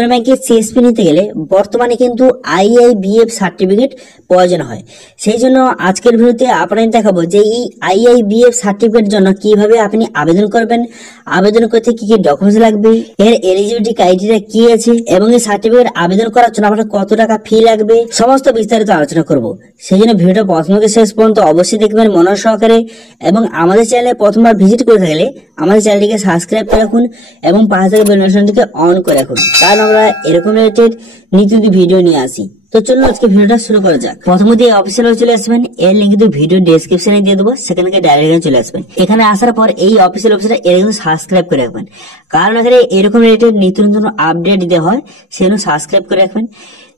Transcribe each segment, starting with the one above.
কোনো ব্যাংকে সিএসপি নিতে গেলে বর্তমানে কিন্তু আইআইবিএফ সার্টিফিকেট প্রয়োজন হয়। সেই জন্য আজকের ভিডিওতে আপনাদের দেখাবো যে এই আইআইবিএফ সার্টিফিকেটের জন্য কিভাবে আপনি আবেদন করবেন, আবেদন করতে কি কি ডকুমেন্টস লাগবে, এর এলিজিবিলিটি ক্রাইটেরিয়া কি আছে এবং এই সার্টিফিকেট আবেদন করার জন্য আপনার কত টাকা ফি লাগবে, সমস্ত বিস্তারিত আলোচনা করব। সেই জন্য ভিডিওটা প্রথম থেকে শেষ পর্যন্ত অবশ্যই দেখবেন মনোযোগ সহকারে এবং আমাদের চ্যানেলে প্রথমবার ভিজিট করে থাকলে আমাদের চ্যানেলটিকে সাবস্ক্রাইব করে রাখুন এবং পাশে থাকা বেল নোটিফিকেশনটিকে অন করে রাখুন, কারণ আমরা এরকম রিলেটেড নিত্য ভিডিও নিয়ে আসি। তো চলুন আজকে ভিডিওটা শুরু করা যাক। প্রথমত এই অফিসিয়াল চলে আসবেন, এর লিঙ্ক কিন্তু ভিডিও ডেসক্রিপশনে দিয়ে দেবো, সেখানে ডাইরেক্ট চলে আসবেন। এখানে আসার পর এই অফিসিয়াল অফিসটা এর কিন্তু সাবস্ক্রাইব করে রাখবেন, কারণ এখানে এরকম রিলেটেড নিত্য নতুন আপডেট দিতে হয়, সেজন্য সাবস্ক্রাইব করে রাখবেন।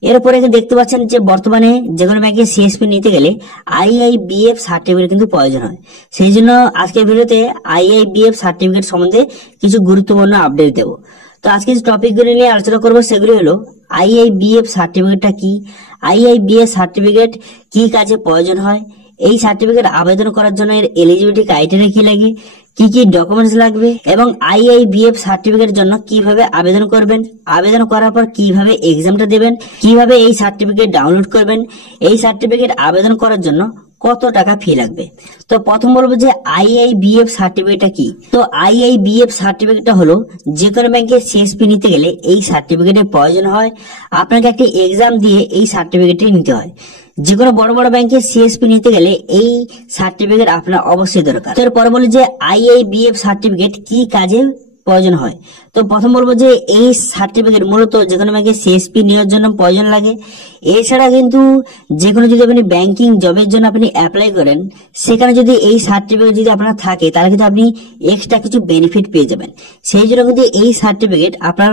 এরপরে দেখতে পাচ্ছেন যে বর্তমানে যে কোনো ব্যাংকে সিএসপি নিতে গেলে আইআইবিএফ সার্টিফিকেট কিন্তু প্রয়োজন হয়। সেই জন্য আজকের ভিডিওতে আইআইবিএফ সার্টিফিকেট সম্বন্ধে কিছু গুরুত্বপূর্ণ আপডেট দেবো। তো আজকে যে টপিকগুলো নিয়ে আলোচনা করবো সেগুলি হলো আইআইবিএফ সার্টিফিকেটটা কি, আইআইবিএফ সার্টিফিকেট কি কাজে প্রয়োজন হয়, এই সার্টিফিকেট আবেদন করার জন্য এর এলিজিবিলিটি ক্রাইটেরিয়া কি লাগে, কি কি ডকুমেন্টস লাগবে এবং আইআইবিএফ সার্টিফিকেটের জন্য কিভাবে আবেদন করবেন, আবেদন করার পর কিভাবে এক্সামটা দেবেন, কিভাবে এই সার্টিফিকেট ডাউনলোড করবেন, এই সার্টিফিকেট আবেদন করার জন্য কত টাকা ফি লাগবে। তো প্রথম বলবো যে আইআইবিএফ সার্টিফিকেটটা কি। তো আইআইবিএফ সার্টিফিকেটটা হলো যে কোনো ব্যাংকে সিএসপি নিতে গেলে এই সার্টিফিকেটের প্রয়োজন হয়। আপনাকে একটি এক্সাম দিয়ে এই সার্টিফিকেটটি নিতে হয়। যে কোনো বড় বড় ব্যাংকে সিএসপি নিতে গেলে এই সার্টিফিকেট আপনার অবশ্যই দরকার। এরপর বলি যে আইআইবিএফ সার্টিফিকেট কি কাজে প্রয়োজন হয়। তো প্রথম বলবো যে এই সার্টিফিকেট মূলত যে কোনো ব্যাংকে সিএসপি নেওয়ার জন্য প্রয়োজন লাগে। এছাড়া কিন্তু যে কোনো যদি আপনি ব্যাংকিং জবের জন্য আপনি অ্যাপ্লাই করেন, সেখানে যদি এই সার্টিফিকেট যদি আপনার থাকে তাহলে কিন্তু আপনি এক্সট্রা কিছু বেনিফিট পেয়ে যাবেন। সেই জন্য কিন্তু এই সার্টিফিকেট আপনার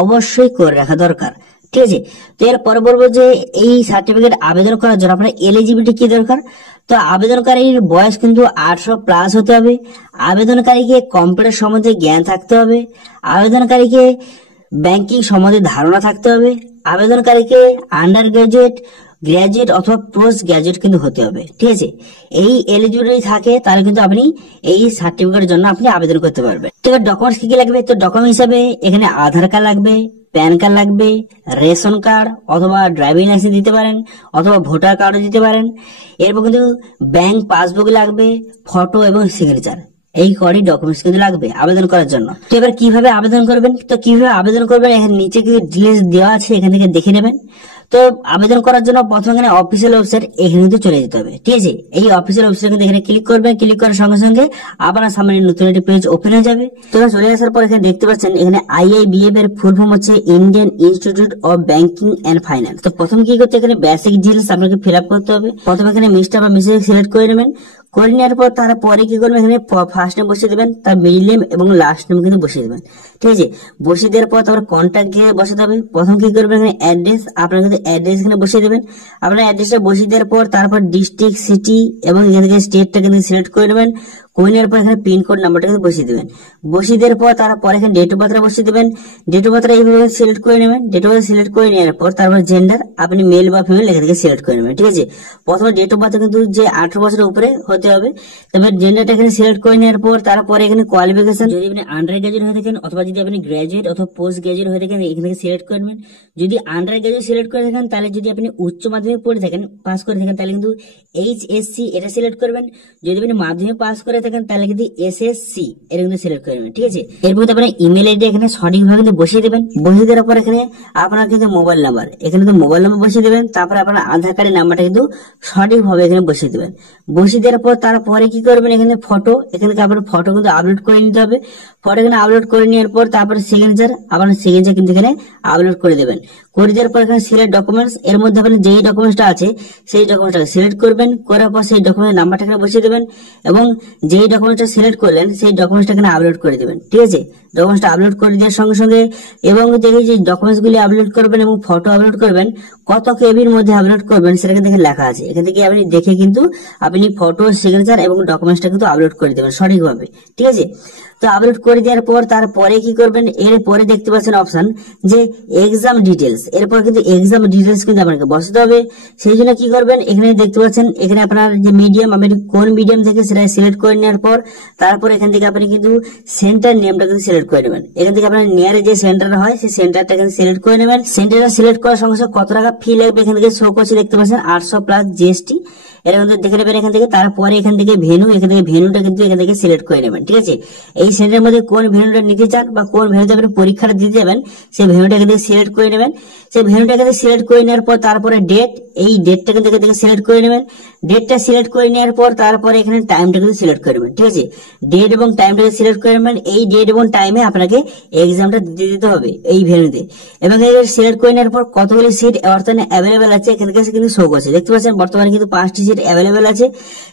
অবশ্যই করে রাখা দরকার, ঠিক আছে। তো এরপরে বলবো যে এই সার্টিফিকেট আবেদন করার জন্য আপনার এলিজিবিলিটি কি দরকার। তো আবেদনকারীর বয়স কিন্তু 18+ হতে হবে, আবেদনকারীকে কম্পিউটার সম্বন্ধে জ্ঞান থাকতে হবে, আবেদনকারীকে ব্যাংকিং সম্বন্ধে ধারণা থাকতে হবে, আবেদনকারীকে আন্ডার গ্রাজুয়েট, গ্রাজুয়েট অথবা পোস্ট গ্রাজুয়েট কিন্তু হতে হবে, ঠিক আছে। এই এলিজিবিলিটি থাকে তাহলে কিন্তু আপনি এই সার্টিফিকেটের জন্য আপনি আবেদন করতে পারবেন। তো এবার ডকুমেন্টস কি কি লাগবে। তো ডকুমেন্ট হিসাবে এখানে আধার কার্ড লাগবে, প্যান কার্ড লাগবে, রেশন কার্ড অথবা ড্রাইভিং লাইসেন্স দিতে পারেন অথবা ভোটার কার্ডও দিতে পারেন। এরপর কিন্তু ব্যাংক পাসবুক লাগবে, ফটো এবং সিগনেচার, এই কয়টি ডকুমেন্টস কিন্তু লাগবে আবেদন করার জন্য। তো এবার কিভাবে আবেদন করবেন। তো কিভাবে আবেদন করবেন এখানে নিচে কিছু ডিটেইলস দেওয়া আছে, এখান থেকে দেখে নেবেন। তো আবেদন করার জন্য প্রথমে এখানে অফিসিয়াল ওয়েবসাইট, এখানে কিন্তু চলে যেতে হবে, ঠিক আছে। এই অফিসিয়াল ওয়েবসাইট কিন্তু এখানে ক্লিক করবেন, ক্লিক করার সঙ্গে সঙ্গে আপনার সামনে নতুন একটি পেজ ওপেন হয়ে যাবে। তো চলে আসার পর এখানে দেখতে পাচ্ছেন এখানে আইআইবিএফ এর ফুল ফর্ম হচ্ছে Indian Institute of Banking and Finance. তো প্রথম কি করতে এখানে বেসিক ডিটেইলস আপনাকে ফিল আপ করতে হবে। প্রথমে এখানে মিস্টার বা মিসেস সিলেক্ট করে নেবেন, করে নেওয়ার পর তারপরে কি করবেন এখানে ফার্স্ট নেম বসিয়ে দেবেন, তার মিডল নেম এবং লাস্ট নেম কিন্তু বসিয়ে দেবেন, ঠিক আছে। বসিয়ে দেওয়ার পর তারপর কন্ট্যাক্ট দিয়ে বসাতে হবে। প্রথম কি করবেন এখানে অ্যাড্রেস, আপনার কিন্তু অ্যাড্রেস এখানে বসিয়ে দেবেন। আপনার অ্যাড্রেসটা বসিয়ে দেওয়ার পর তারপর ডিস্ট্রিক্ট, সিটি এবং এখান থেকে স্টেটটা কিন্তু সিলেক্ট করে নেবেন। করে নেওয়ার পর এখানে পিনকোড নাম্বারটা কিন্তু বসিয়ে দেবেন। বসিয়ে দেওয়ার পর তারপর এখানে ডেট অফ বার্থটা বসিয়ে দেবেন। ডেট অফ বার্থটা এইভাবে সিলেক্ট করে নেবেন। ডেট অফ বার্থ সিলেক্ট করে নেওয়ার পর তারপর জেন্ডার আপনি মেল বা ফিমেল এখান থেকে সিলেক্ট করে নেবেন, ঠিক আছে। প্রথমে ডেট অফ বার্থ কিন্তু যে 18 বছরের উপরে হতে হবে। তবে জেন্ডারটা এখানে সিলেক্ট করে নেওয়ার পর তারপরে এখানে কোয়ালিফিকেশন, যদি আপনি আন্ডার গ্রাজুয়েট হয়ে থাকেন অথবা যদি আপনি গ্রাজুয়েট অথবা পোস্ট গ্রাজুয়েট হয়ে থাকেন এখান থেকে সিলেক্ট করবেন। যদি আন্ডার গ্রাজুয়েট সিলেক্ট করে থাকেন তাহলে যদি আপনি উচ্চ মাধ্যমিক পড়ে থাকেন, পাস করে থাকেন তাহলে কিন্তু এইচএসসি এটা সিলেক্ট করবেন। যদি আপনি মাধ্যমিক পাস করে থাকেন তাহলে কিন্তু এসএসসি এটা কিন্তু সিলেক্ট করে নেবেন, ঠিক আছে। এরপর আপনার ইমেল আইডি এখানে সঠিকভাবে কিন্তু বসিয়ে দেবেন। বসিয়ে দেওয়ার পর এখানে আপনার কিন্তু মোবাইল নাম্বার, এখানে কিন্তু মোবাইল নাম্বার বসিয়ে দেবেন। তারপরে আপনার আধার কার্ডের নাম্বারটা কিন্তু সঠিকভাবে এখানে বসিয়ে দেবেন। বসিয়ে দেওয়ার পর তারপরে কি করবেন এখানে ফটো, এখানে আপনার ফটো কিন্তু আপলোড করে নিতে হবে। ফটো এখানে আপলোড করে নেওয়ার পর তারপরে সিগনেচার, আপনার সিগনেচার কিন্তু এখানে আপলোড করে দেবেন। করে দেওয়ার পর এখানে সিলেক্ট ডকুমেন্টস, এর মধ্যে আপনি যেই ডকুমেন্টসটা আছে সেই ডকুমেন্টসটা সিলেক্ট করবেন। করার পর সেই ডকুমেন্টের নাম্বারটা এখানে বসিয়ে দেবেন এবং যেই ডকুমেন্টটা সিলেক্ট করলেন সেই ডকুমেন্টসটা এখানে আপলোড করে দেবেন, ঠিক আছে। ডকুমেন্টসটা আপলোড করে দেওয়ার সঙ্গে সঙ্গে এবং দেখে যে ডকুমেন্টস গুলি আপলোড করবেন এবং ফটো আপলোড করবেন কত কেবির মধ্যে আপলোড করবেন সেটা কিন্তু এখানে লেখা আছে। এখান থেকে আপনি দেখে কিন্তু আপনি ফটো, সিগনেচার এবং ডকুমেন্টসটা কিন্তু আপলোড করে দেবেন সঠিকভাবে, ঠিক আছে। তো আপলোড করে দেওয়ার পর তারপরে কি করবেন, এরপরে দেখতে পাচ্ছেন অপশন যে এক্সাম ডিটেলস। এরপর কিন্তু এক্সাম ডিটেলস কিন্তু আপনাকে বসাতে হবে। সেই জন্য কি করবেন এখানে দেখতে পাচ্ছেন এখানে আপনার যে মিডিয়াম, আপনি কোন মিডিয়াম থেকে সেটা সিলেক্ট করে নেওয়ার পর তারপর এখান থেকে আপনি কিন্তু সেন্টার নেমটা কিন্তু সিলেক্ট করে নেবেন। এখান থেকে আপনার নিয়ারে যে সেন্টার হয় সেই সেন্টারটা এখানে সিলেক্ট করে নেবেন। সেন্টারটা সিলেক্ট করার সঙ্গে সঙ্গে কত টাকা ফি লাগবে এখান থেকে শো করছে, দেখতে পাচ্ছেন 800 প্লাস জিএসটি। এটা কিন্তু দেখে নেবেন এখান থেকে। তারপরে এখান থেকে ভেন্যুটা কিন্তু এখান থেকে সিলেক্ট করে নেবেন, ঠিক আছে। এই সেন্টারের মধ্যে কোন ভেন্যুটা নিতে চান বা কোন ভেন্যুতে আপনি পরীক্ষাটা দিতে যাবেন সেই ভেন্যুটা এখান থেকে সিলেক্ট করে নেবেন। সেই ভেন্যুটা এখান থেকে সিলেক্ট করে নেওয়ার পর তারপরে ডেট, এই ডেটটা কিন্তু এখান থেকে সিলেক্ট করে নেবেন। ডেটটা সিলেক্ট করে নেওয়ার পর তারপরে এখানে টাইমটা কিন্তু সিলেক্ট করে নেবেন, ঠিক আছে। ডেট এবং টাইমটাকে সিলেক্ট করে নেবেন। এই ডেট এবং টাইমে আপনাকে এক্সামটা দিতে হবে এই ভেন্যুতে। এবং এই সিলেক্ট করে নেওয়ার পর কতগুলি সিট বর্তমানে অ্যাভেলেবেল আছে এখান থেকে কিন্তু শো করছে, দেখতে পাচ্ছেন বর্তমানে কিন্তু 5টি সিট অ্যাভেলেবেল আছে।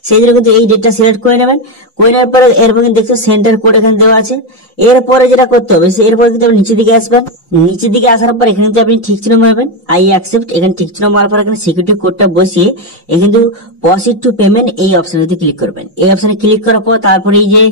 সেই জন্য কিন্তু এই ডেটটা সিলেক্ট করে নেবেন। করে নেওয়ার পরে এরপর কিন্তু দেখছো সেন্টার কোড এখানে দেওয়া আছে। এরপরে যেটা করতে হবে এরপরে কিন্তু আপনি নিচের দিকে আসবেন। নিচের দিকে আসার পর এখানে কিন্তু আপনি ঠিক চিহ্ন মারবেন, আই অ্যাকসেপ্ট। এখানে ঠিক চিহ্ন মারার পর এখানে সিকিউরিটি কোডটা বসিয়ে এখানে কিন্তু প্রসিড টু পেমেন্ট এই অপশনে কিন্তু ক্লিক করবেন। এই অপশনে ক্লিক করার পর তারপরে এই যে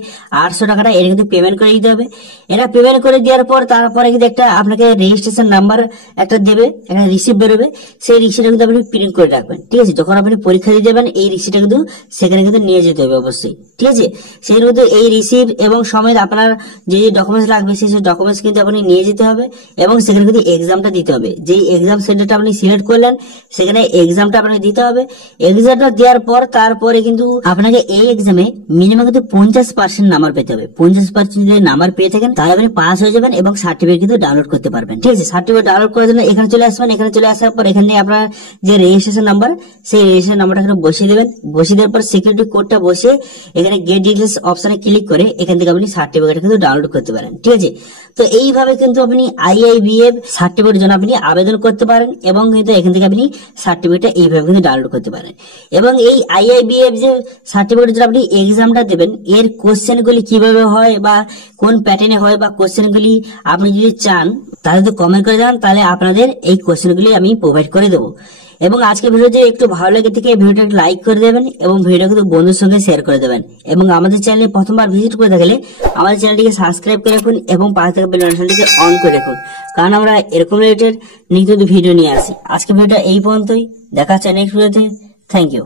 800 টাকাটা এটা কিন্তু পেমেন্ট করে দিতে হবে। এটা পেমেন্ট করে দেওয়ার পর তারপরে কিন্তু একটা আপনাকে রেজিস্ট্রেশন নাম্বার একটা দেবে, একটা রিসিপ্ট বেরোবে। সেই রিসিপ্টটা কিন্তু আপনি প্রিন্ট করে রাখবেন, ঠিক আছে। যখন আপনি পরীক্ষা দিয়ে যাবেন এই রিসিপ্টটা কিন্তু সেখানে কিন্তু নিয়ে যেতে হবে অবশ্যই, ঠিক আছে। সেই কিন্তু এই রিসিপ্ট এবং সমেত আপনার যে ডকুমেন্টস লাগবে সেই ডকুমেন্টস কিন্তু আপনি নিয়ে যেতে হবে এবং সেখানে কিন্তু এক্সামটা দিতে হবে। যেই এক্সাম সেন্টারটা আপনি সিলেক্ট করলেন সেখানে এক্সামটা আপনাকে দিতে হবে। এক্সামটা দেওয়ার পর তারপরে কিন্তু আপনাকে এই এক্সামে মিনিমাম কিন্তু 50% নাম্বার পেতে হবে। 50% যদি নাম্বার পেয়ে থাকেন তাহলে আপনি পাস হয়ে যাবেন এবং সার্টিফিকেট কিন্তু ডাউনলোড করতে পারবেন, ঠিক আছে। সার্টিফিকেট ডাউনলোড করার জন্য এখানে চলে আসবেন। এখানে চলে আসার পর এখানে আপনার যে রেজিস্ট্রেশন নাম্বার সেই রেজিস্ট্রেশন নাম্বারটা এখানে বসিয়ে দেবেন। বসিয়ে দেওয়ার পর সিকিউরিটি কোডটা বসিয়ে এখানে গেট ডিটেইলস অপশনে ক্লিক করে এখান থেকে আপনি সার্টিফিকেট কিন্তু ডাউনলোড করতে পারেন, ঠিক আছে। তো এইভাবে কিন্তু আপনি আইআইবিএফ সার্টিফিকেটের জন্য আপনি আবেদন করতে পারেন এবং কিন্তু এখান থেকে আপনি সার্টিফিকেটটা এইভাবে কিন্তু ডাউনলোড করতে পারেন। এবং এই আইআইবিএফ যে সার্টিফিকেটের জন্য আপনি এক্সামটা দেবেন এর কোশ্চেনগুলি কিভাবে হয় বা কোন প্যাটার্নে হয় বা কোশ্চেনগুলি আপনি যদি চান তাহলে তো কমেন্ট করে জানান, তাহলে আপনাদের এই কোশ্চেনগুলি আমি প্রোভাইড করে দেবো। এবং আজকে ভিডিও যদি একটু ভালো লেগে থেকে ভিডিওটা লাইক করে দেবেন এবং ভিডিও কিন্তু বন্ধুর সঙ্গে শেয়ার করে দেবেন। এবং আমাদের চ্যানেলে প্রথমবার ভিজিট করে থাকলে আমাদের চ্যানেলটিকে সাবস্ক্রাইব করে রাখুন এবং পাশে থাকা বেল আইকনটিকে অন করে রাখুন, কারণ আমরা এরকম রিলেটেড নিত্য ভিডিও নিয়ে আসি। আজকে ভিডিওটা এই পর্যন্তই, দেখা হচ্ছে নেক্সট ভিডিওতে। Thank you.